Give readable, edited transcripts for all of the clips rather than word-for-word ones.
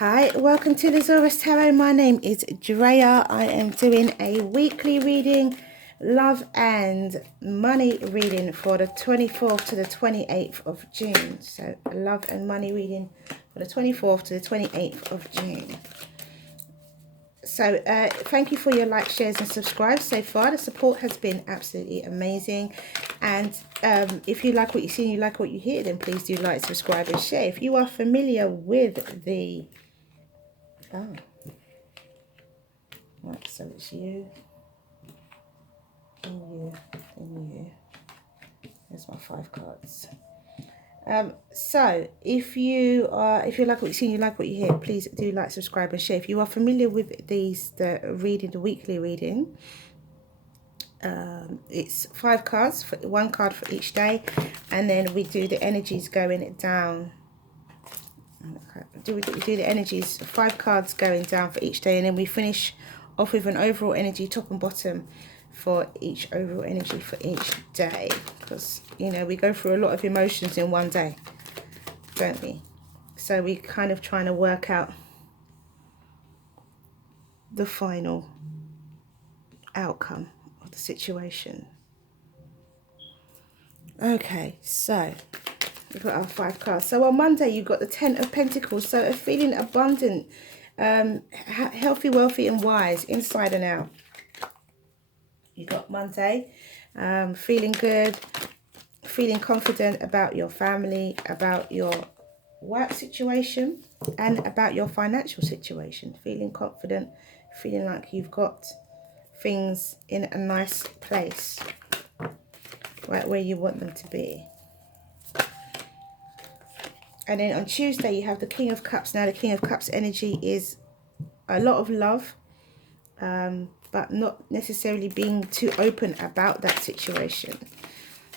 Hi, welcome to the Zarious Tarot. My name is Drea. I am doing a weekly reading, love and money reading for the 24th to the 28th of June. So, love and money reading for the 24th to the 28th of June. So, thank you for your likes, shares and subscribes so far. The support has been absolutely amazing. And if you like what you see and you like what you hear, then please do like, subscribe and share. If you are familiar with the... Oh, right, so it's you, and you, and you. There's my 5 cards. So if you like what you see and you like what you hear, please do like, subscribe and share. If you are familiar with the weekly reading, it's 5 cards, for 1 card for each day, and then we do the energies going down. We do the energies, 5 cards going down for each day, and then we finish off with an overall energy, top and bottom, for each overall energy for each day. Because, you know, we go through a lot of emotions in one day, don't we? So we kind of trying to work out the final outcome of the situation. Okay, so we've got our 5 cards. So on Monday, you've got the 10 of Pentacles. So a feeling abundant, healthy, wealthy and wise inside and out. You got Monday, feeling good, feeling confident about your family, about your work situation and about your financial situation. Feeling confident, feeling like you've got things in a nice place, right where you want them to be. And then on Tuesday, you have the King of Cups. Now, the King of Cups energy is a lot of love, but not necessarily being too open about that situation.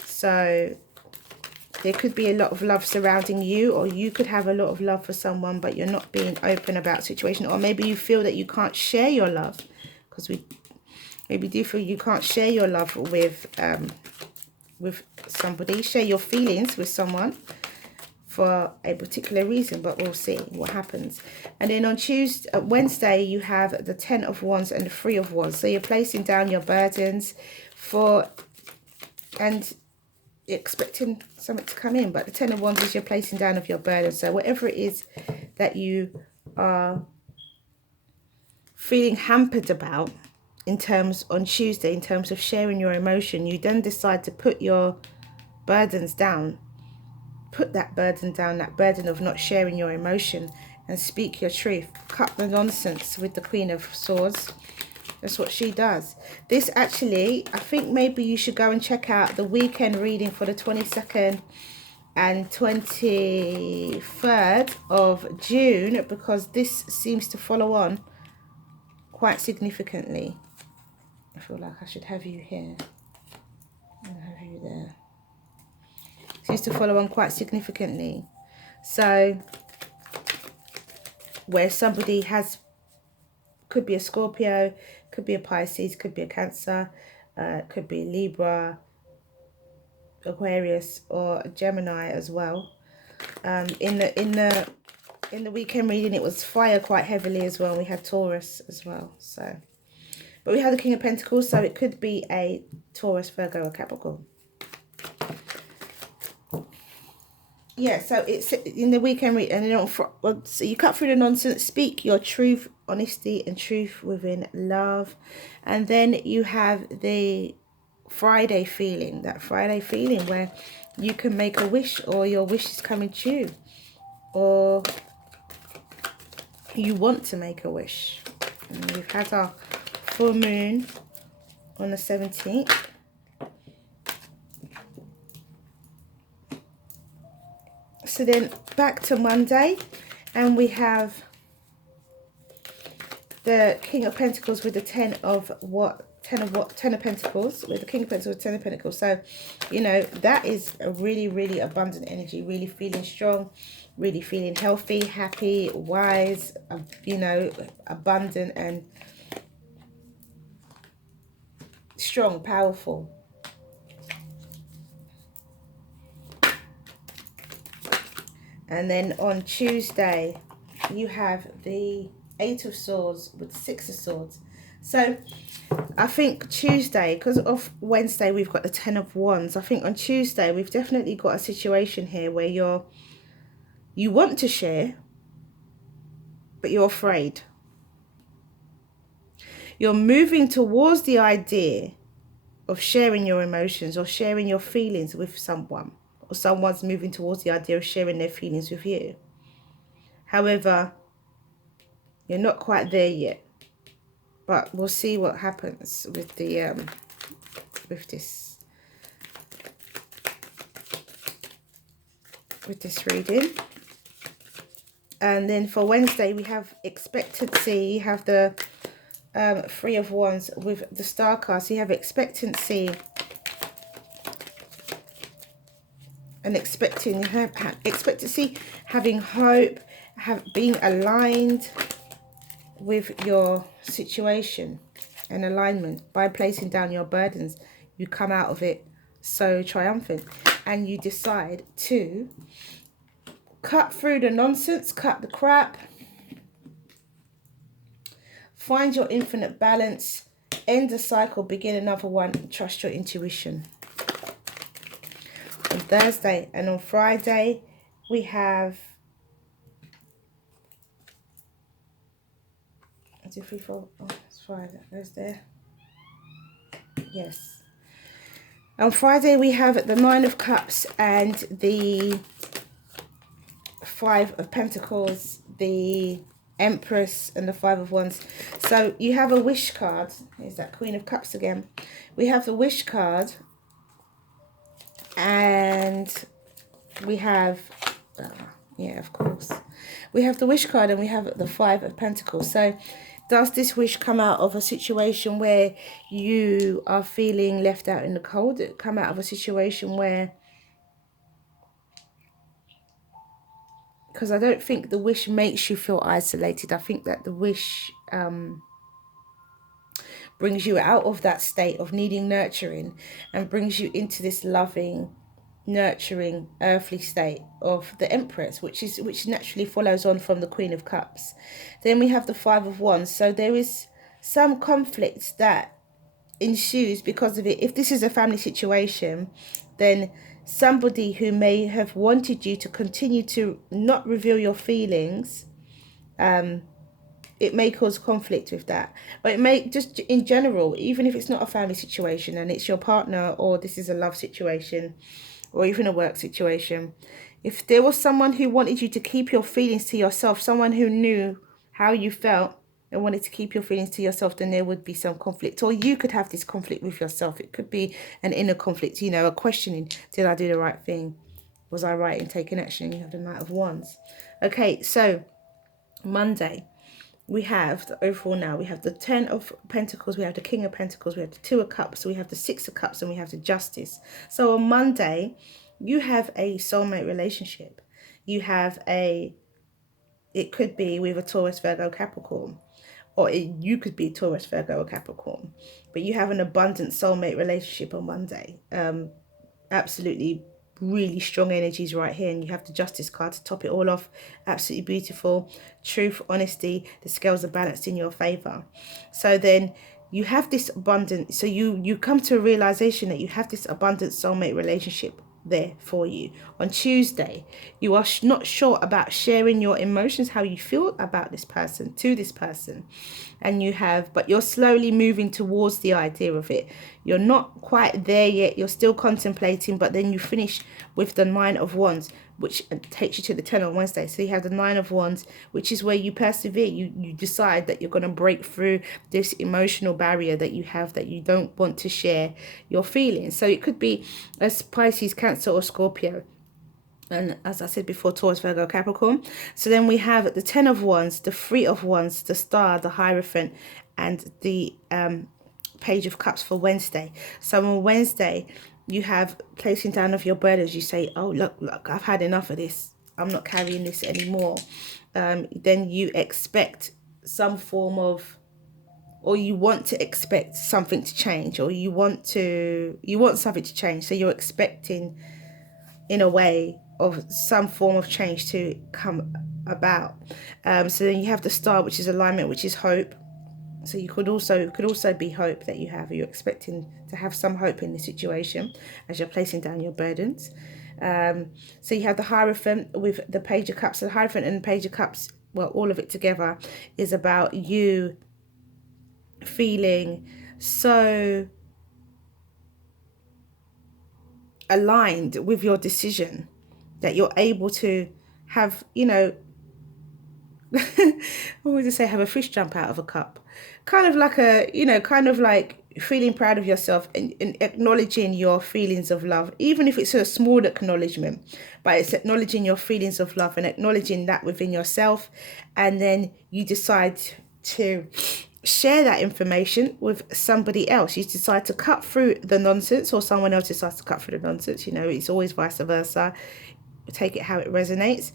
So there could be a lot of love surrounding you, or you could have a lot of love for someone, but you're not being open about the situation. Or maybe you feel that you can't share your love, because maybe do feel you can't share your love with somebody, share your feelings with someone for a particular reason, but we'll see what happens. And then on Wednesday, you have the 10 of Wands and the 3 of Wands. So you're placing down your burdens and expecting something to come in, but the 10 of Wands is your placing down of your burden. So whatever it is that you are feeling hampered about on Tuesday, in terms of sharing your emotion, you then decide to put your burdens down. Put that burden down, that burden of not sharing your emotion, and speak your truth. Cut the nonsense with the Queen of Swords. That's what she does. This actually, I think maybe you should go and check out the weekend reading for the 22nd and 23rd of June, because this seems to follow on quite significantly. I feel like I should have you here and have you there. Seems to follow on quite significantly. So where somebody could be a Scorpio, could be a Pisces, could be a Cancer, could be Libra, Aquarius, or a Gemini as well. In the weekend reading, it was fire quite heavily as well. We had Taurus as well. So, but we have the King of Pentacles, so it could be a Taurus, Virgo, or Capricorn. Yeah, so it's in the weekend read, and then so you cut through the nonsense, speak your truth, honesty and truth within love. And then you have the Friday feeling, that Friday feeling where you can make a wish, or your wish is coming true, or you want to make a wish. And we've had our full moon on the 17th. So then back to Monday, and we have the King of Pentacles with the 10 of Pentacles, with the King of Pentacles, 10 of Pentacles. So, you know, that is a really, really abundant energy, really feeling strong, really feeling healthy, happy, wise, you know, abundant and strong, powerful. And then on Tuesday, you have the Eight of Swords with the Six of Swords. So I think Tuesday, because of Wednesday we've got the Ten of Wands. I think on Tuesday we've definitely got a situation here where you want to share, but you're afraid. You're moving towards the idea of sharing your emotions or sharing your feelings with someone, or someone's moving towards the idea of sharing their feelings with you. However, you're not quite there yet, but we'll see what happens with the with this reading. And then for Wednesday we have expectancy. You have the Three of Wands with the Star card. So you have expectancy and expectancy, having hope, being aligned with your situation, and alignment. By placing down your burdens, you come out of it so triumphant, and you decide to cut through the nonsense, cut the crap, find your infinite balance, end the cycle, begin another one, trust your intuition. On Thursday and on Friday we have 1, 2, 3, 4. Oh, that's 5. That goes there. Yes. On Friday we have the Nine of Cups and the Five of Pentacles, the Empress and the Five of Wands. So you have a wish card. Here's that Queen of Cups again. We have the wish card, and we have yeah, of course, we have the wish card, and we have the Five of Pentacles. So does this wish come out of a situation where you are feeling left out in the cold? It come out of a situation where, because I don't think the wish makes you feel isolated. I think that the wish brings you out of that state of needing nurturing and brings you into this loving, nurturing, earthly state of the Empress, which naturally follows on from the Queen of Cups. Then we have the Five of Wands. So there is some conflict that ensues because of it. If this is a family situation, then somebody who may have wanted you to continue to not reveal your feelings, it may cause conflict with that. But it may, just in general, even if it's not a family situation and it's your partner, or this is a love situation, or even a work situation, if there was someone who wanted you to keep your feelings to yourself, someone who knew how you felt and wanted to keep your feelings to yourself, then there would be some conflict. Or you could have this conflict with yourself. It could be an inner conflict, you know, a questioning. Did I do the right thing? Was I right in taking action? You have the Knight of Wands. Okay, so Monday, we have the overall now. We have the Ten of Pentacles, we have the King of Pentacles, we have the Two of Cups, we have the Six of Cups, and we have the Justice. So on Monday, you have a soulmate relationship. You have it could be with a Taurus, Virgo, Capricorn, or you could be Taurus, Virgo, or Capricorn. But you have an abundant soulmate relationship on Monday. Absolutely really strong energies right here, and you have the Justice card to top it all off. Absolutely beautiful. Truth, honesty, the scales are balanced in your favor. So then you have this abundant, so you come to a realization that you have this abundant soulmate relationship there for you. On Tuesday, you are not sure about sharing your emotions, how you feel about this person, to this person, and but you're slowly moving towards the idea of it. You're not quite there yet, you're still contemplating, but then you finish with the Nine of Wands, which takes you to the 10 on Wednesday. So you have the Nine of Wands, which is where you persevere. You decide that you're going to break through this emotional barrier that you have, that you don't want to share your feelings. So it could be a Pisces, Cancer, or Scorpio. And as I said before, Taurus, Virgo, Capricorn. So then we have the Ten of Wands, the Three of Wands, the Star, the Hierophant, and the Page of Cups for Wednesday. So on Wednesday, you have placing down of your burdens. You say, oh, look, I've had enough of this. I'm not carrying this anymore. Then you expect some form of, or you want to expect something to change, or you want something to change. So you're expecting, in a way, of some form of change to come about. So then you have the Star, which is alignment, which is hope. So you could also be hope that you have. You're expecting to have some hope in the situation as you're placing down your burdens. So you have the Hierophant with the Page of Cups. So the Hierophant and the Page of Cups, well, all of it together is about you feeling so aligned with your decision that you're able to have, you know, I always say have a fish jump out of a cup. Kind of like a, you know, kind of like feeling proud of yourself and acknowledging your feelings of love, even if it's a small acknowledgement, but it's acknowledging your feelings of love and acknowledging that within yourself. And then you decide to share that information with somebody else. You decide to cut through the nonsense, or someone else decides to cut through the nonsense. You know, it's always vice versa. Take it how it resonates.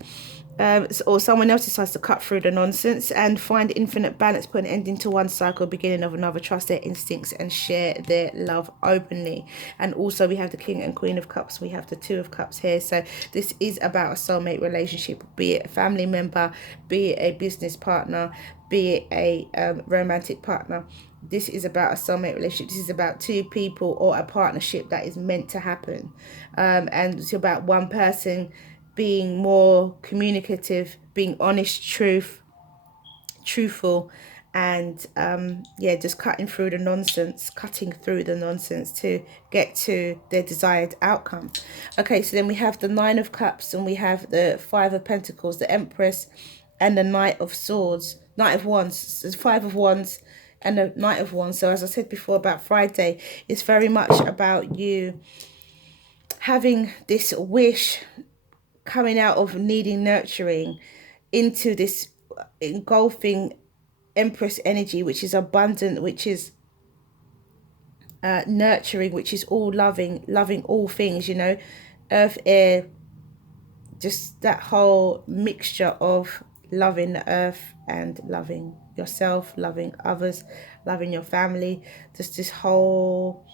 Or someone else decides to cut through the nonsense and find infinite balance, put an ending to one cycle, beginning of another, trust their instincts and share their love openly. And also we have the King and Queen of Cups, we have the Two of Cups here. So this is about a soulmate relationship, be it a family member, be it a business partner, be it a romantic partner. This is about a soulmate relationship. This is about two people or a partnership that is meant to happen. And it's about one person being more communicative, being honest, truthful, and yeah, just cutting through the nonsense to get to their desired outcome. Okay, so then we have the Nine of Cups and we have the Five of Pentacles, the Empress, and the Knight of Swords, Knight of Wands. There's Five of Wands and the Knight of Wands. So as I said before about Friday, it's very much about you having this wish coming out of needing nurturing into this engulfing Empress energy, which is abundant, which is nurturing, which is all loving all things, you know, earth, air, just that whole mixture of loving the earth and loving yourself, loving others, loving your family, just this whole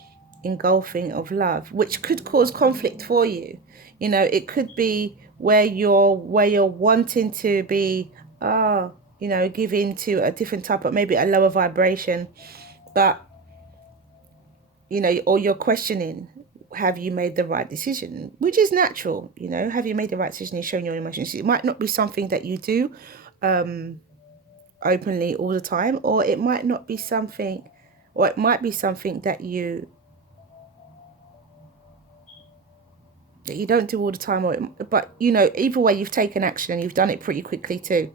engulfing of love, which could cause conflict for you. You know, it could be where you're wanting to be, you know, give in to a different type of, maybe a lower vibration, but you know, or you're questioning, have you made the right decision, which is natural. You know, have you made the right decision? You're showing your emotions. It might not be something that you do openly all the time, or it might not be something, or it might be something that you don't do all the time, or but you know, either way you've taken action and you've done it pretty quickly too.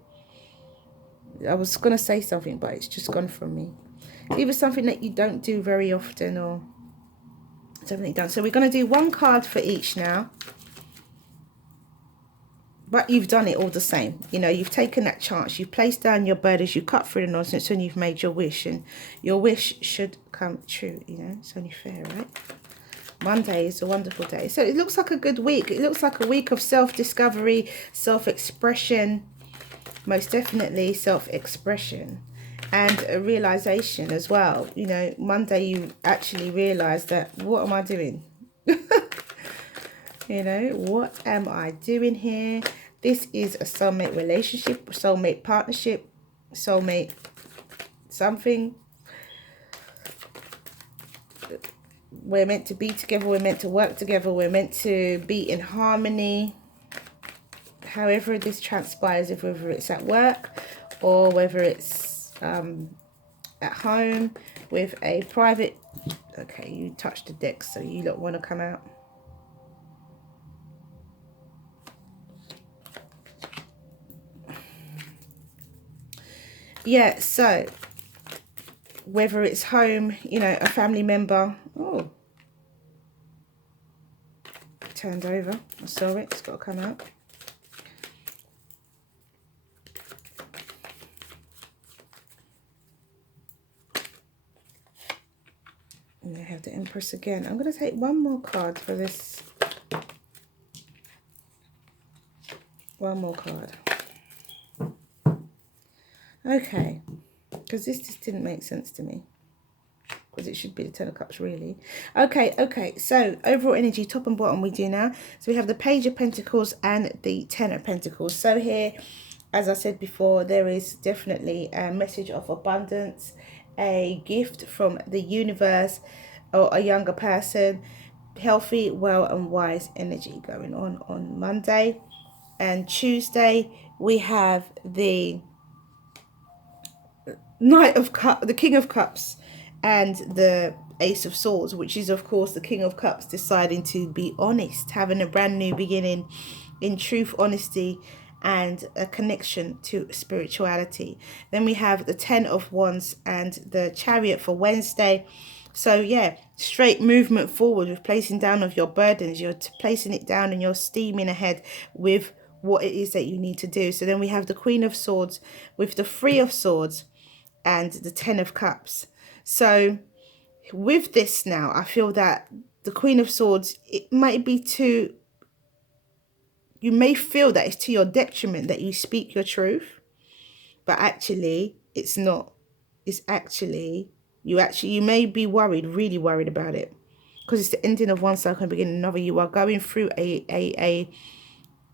I was going to say something, but it's just gone from me. It's either something that you don't do very often or something done. So we're going to do one card for each now. But you've done it all the same. You know, you've taken that chance. You've placed down your burdens. You cut through the nonsense and you've made your wish. And your wish should come true, you know. It's only fair, right? Monday is a wonderful day. So it looks like a good week. It looks like a week of self-discovery, self-expression. Most definitely self-expression. And a realization as well. You know, Monday you actually realize that, what am I doing? You know, what am I doing here? This is a soulmate relationship, soulmate partnership, soulmate something. We're meant to be together. We're meant to work together. We're meant to be in harmony. However this transpires, if whether it's at work or whether it's at home with a private... Okay, you touched the deck, so you don't want to come out. Yeah, so whether it's home, you know, a family member. Oh, turned over. I saw it. It's got to come out. And I have the Empress again. I'm going to take one more card for this. One more card. Okay, because this just didn't make sense to me. Because it should be the Ten of Cups, really. Okay. So, overall energy, top and bottom we do now. So, we have the Page of Pentacles and the Ten of Pentacles. So, here as I said before, there is definitely a message of abundance, a gift from the universe or a younger person, healthy, well and wise energy going on Monday. And Tuesday we have the Knight of Cups, the King of Cups, and the Ace of Swords, which is of course the King of Cups deciding to be honest, having a brand new beginning in truth, honesty, and a connection to spirituality. Then we have the Ten of Wands and the Chariot for Wednesday. So yeah, straight movement forward with placing down of your burdens. You're placing it down and you're steaming ahead with what it is that you need to do. So then we have the Queen of Swords with the Three of Swords and the Ten of Cups. So with this now, I feel that the Queen of Swords, it might be too, you may feel that it's to your detriment that you speak your truth, but actually it's not. It's actually, you may be worried, really worried about it, because it's the ending of one cycle and beginning another. You are going through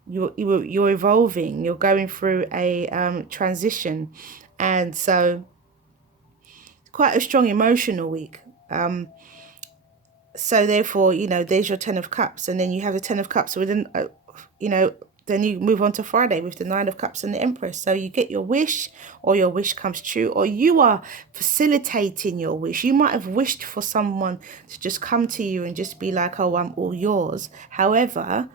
you're evolving, you're going through a transition, and so quite a strong emotional week. So therefore, there's your Ten of Cups, and then you have the Ten of Cups within, then you move on to Friday with the Nine of Cups and the Empress. So you get your wish, or your wish comes true, or you are facilitating your wish. You might have wished for someone to just come to you and just be like, oh, I'm all yours. However,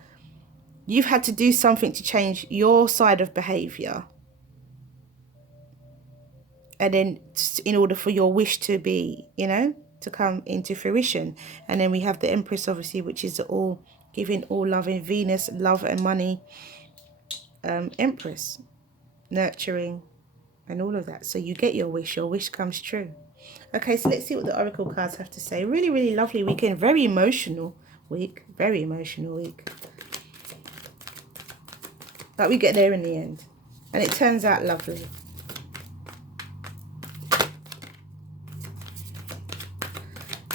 you've had to do something to change your side of behavior. And then in order for your wish to be, to come into fruition. And then we have the Empress, obviously, which is all giving, all loving, Venus, love and money, Empress, nurturing and all of that. So you get your wish comes true. Okay, so let's see what the Oracle cards have to say. Really, really lovely weekend. Very emotional week. Very emotional week. But we get there in the end. And it turns out lovely.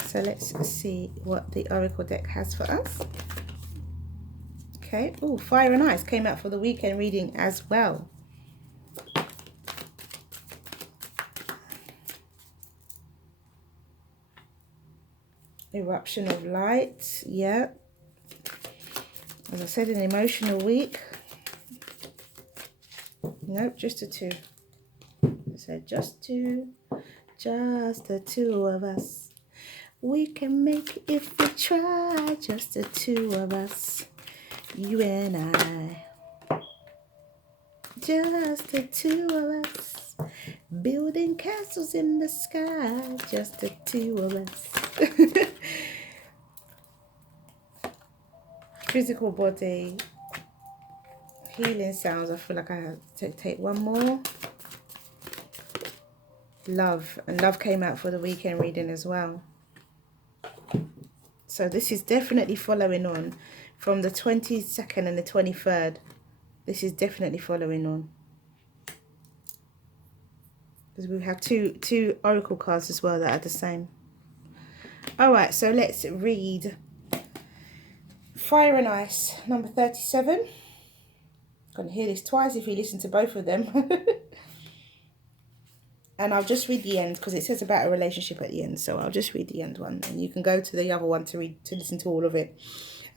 So let's see what the Oracle deck has for us. Okay. Oh, Fire and Ice came out for the weekend reading as well. Eruption of Light. Yeah. As I said, an emotional week. Nope, just the two. I said just two. Just the two of us. We can make it if we try, just the two of us, you and I. Just the two of us, building castles in the sky, just the two of us. Physical body, healing sounds. I feel like I have to take one more. Love, and love came out for the weekend reading as well. So this is definitely following on from the 22nd and the 23rd. This is definitely following on. Because we have two oracle cards as well that are the same. Alright, so let's read Fire and Ice, number 37. I'm going to hear this twice if you listen to both of them. And I'll just read the end because it says about a relationship at the end. So I'll just read the end one. And you can go to the other one to listen to all of it.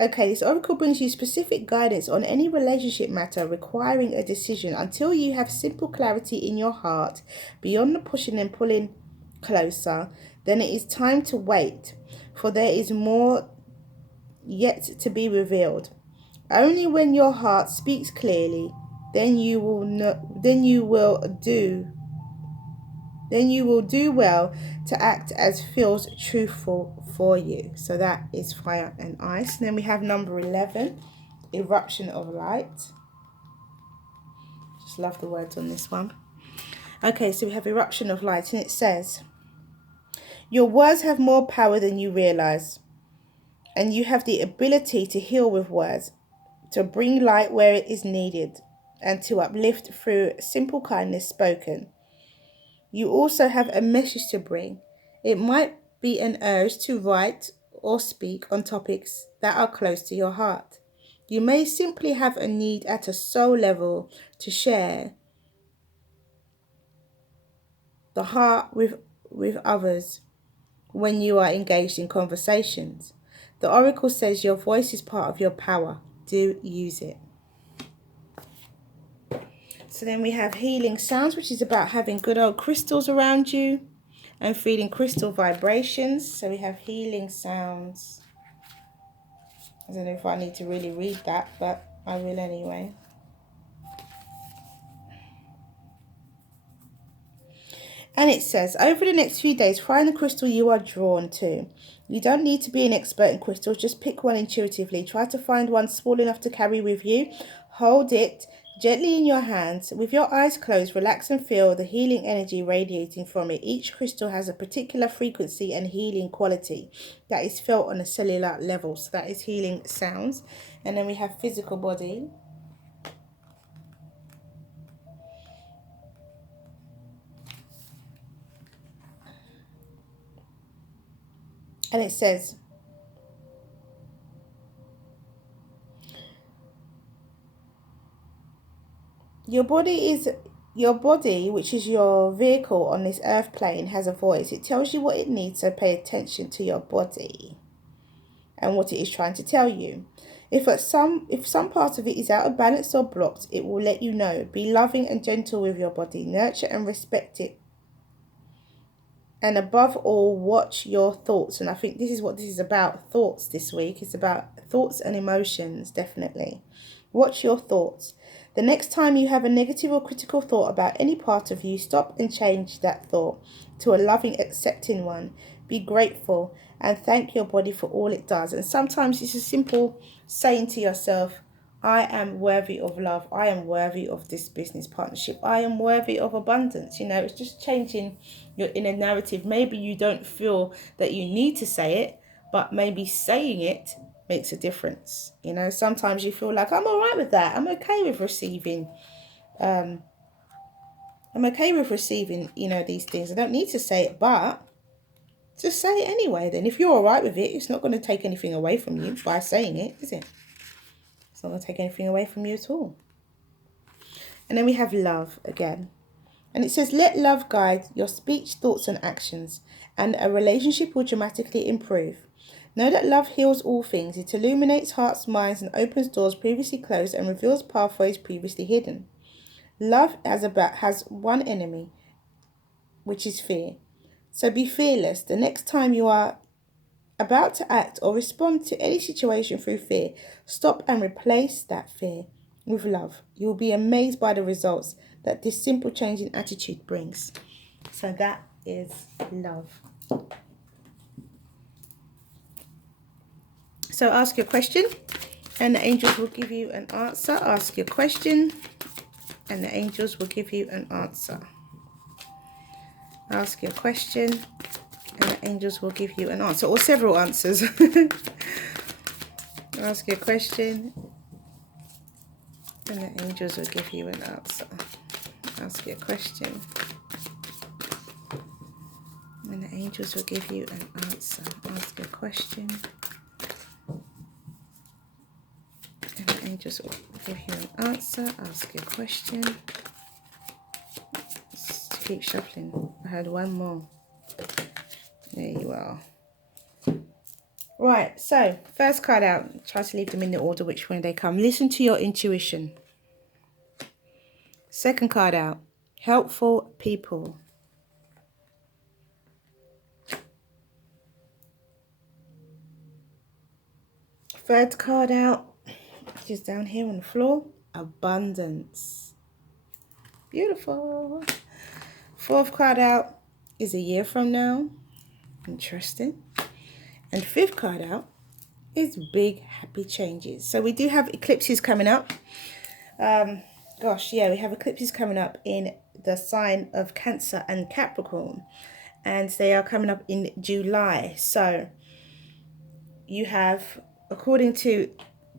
Okay, this oracle brings you specific guidance on any relationship matter requiring a decision until you have simple clarity in your heart beyond the pushing and pulling closer. Then it is time to wait, for there is more yet to be revealed. Only when your heart speaks clearly, then you will do well to act as feels truthful for you. So that is Fire and Ice. And then we have number 11, Eruption of Light. Just love the words on this one. Okay, so we have Eruption of Light, and it says, your words have more power than you realize, and you have the ability to heal with words, to bring light where it is needed, and to uplift through simple kindness spoken. You also have a message to bring. It might be an urge to write or speak on topics that are close to your heart. You may simply have a need at a soul level to share the heart with others when you are engaged in conversations. The oracle says your voice is part of your power. Do use it. So then we have healing sounds, which is about having good old crystals around you and feeling crystal vibrations. So we have healing sounds. I don't know if I need to really read that, but I will anyway. And it says, over the next few days, find the crystal you are drawn to. You don't need to be an expert in crystals, just pick one intuitively. Try to find one small enough to carry with you. Hold it gently in your hands. With your eyes closed, relax and feel the healing energy radiating from it. Each crystal has a particular frequency and healing quality that is felt on a cellular level. So that is healing sounds. And then we have physical body. And it says, your body, which is your vehicle on this earth plane, has a voice. It tells you what it needs, so pay attention to your body and what it is trying to tell you. If some part of it is out of balance or blocked, it will let you know. Be loving and gentle with your body. Nurture and respect it. And above all, watch your thoughts. And I think this is what this is about, thoughts this week. It's about thoughts and emotions, definitely. Watch your thoughts. The next time you have a negative or critical thought about any part of you, stop and change that thought to a loving, accepting one. Be grateful and thank your body for all it does. And sometimes it's a simple saying to yourself, I am worthy of love. I am worthy of this business partnership. I am worthy of abundance. You know, it's just changing your inner narrative. Maybe you don't feel that you need to say it, but maybe saying it makes a difference. You know, sometimes you feel like, I'm all right with that. I'm okay with receiving, you know, these things. I don't need to say it, but just say it anyway. Then if you're all right with it, it's not going to take anything away from you by saying it, is it? It's not going to take anything away from you at all. And then we have love again. And it says, let love guide your speech, thoughts, and actions, and a relationship will dramatically improve. Know that love heals all things. It illuminates hearts, minds, and opens doors previously closed and reveals pathways previously hidden. Love has one enemy, which is fear. So be fearless. The next time you are about to act or respond to any situation through fear, stop and replace that fear with love. You will be amazed by the results that this simple change in attitude brings. So that is love. So ask your question and the angels will give you an answer. Ask your question and the angels will give you an answer. Ask your question and the angels will give you an answer, or several answers. Ask your question and the angels will give you an answer. Ask your question and the angels will give you an answer. Ask your question and the angels will give you an answer. Ask your question. Let's keep shuffling. I had one more. There you are. Right, so first card out. Try to leave them in the order which way they come. Listen to your intuition. Second card out. Helpful people. Third card out, which is down here on the floor. Abundance. Beautiful. Fourth card out is a year from now. Interesting. And fifth card out is big happy changes. So we do have eclipses coming up. We have eclipses coming up in the sign of Cancer and Capricorn. And they are coming up in July. So you have, according to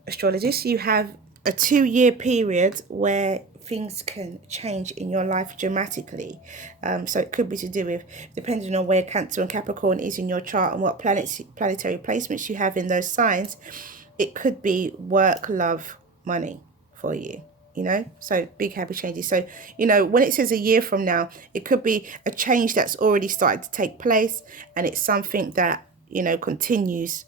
astrologists, you have a 2-year period where things can change in your life dramatically. So it could be to do with, depending on where Cancer and Capricorn is in your chart and what planetary placements you have in those signs, it could be work, love, money for you. you know, so big habit changes. So, you know, when it says a year from now, it could be a change that's already started to take place, and it's something that, you know, continues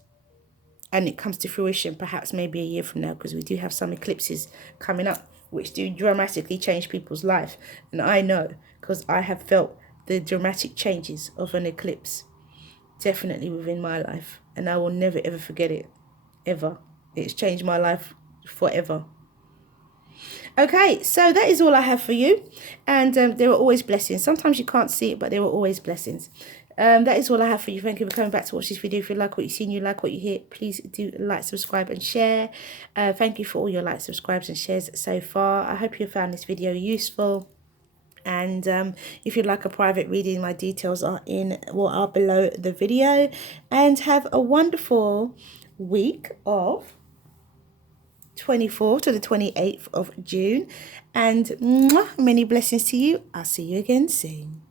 and it comes to fruition perhaps maybe a year from now, because we do have some eclipses coming up which do dramatically change people's life. And I know, because I have felt the dramatic changes of an eclipse definitely within my life, and I will never ever forget it, ever. It's changed my life forever. Okay, so that is all I have for you, and there are always blessings. Sometimes you can't see it, but there are always blessings. That is all I have for you. Thank you for coming back to watch this video. If you like what you see and you like what you hear, please do like, subscribe and share. Thank you for all your likes, subscribes and shares so far. I hope you found this video useful. And if you'd like a private reading, my details are below the video. And have a wonderful week of 24th to the 28th of June. And mwah, many blessings to you. I'll see you again soon.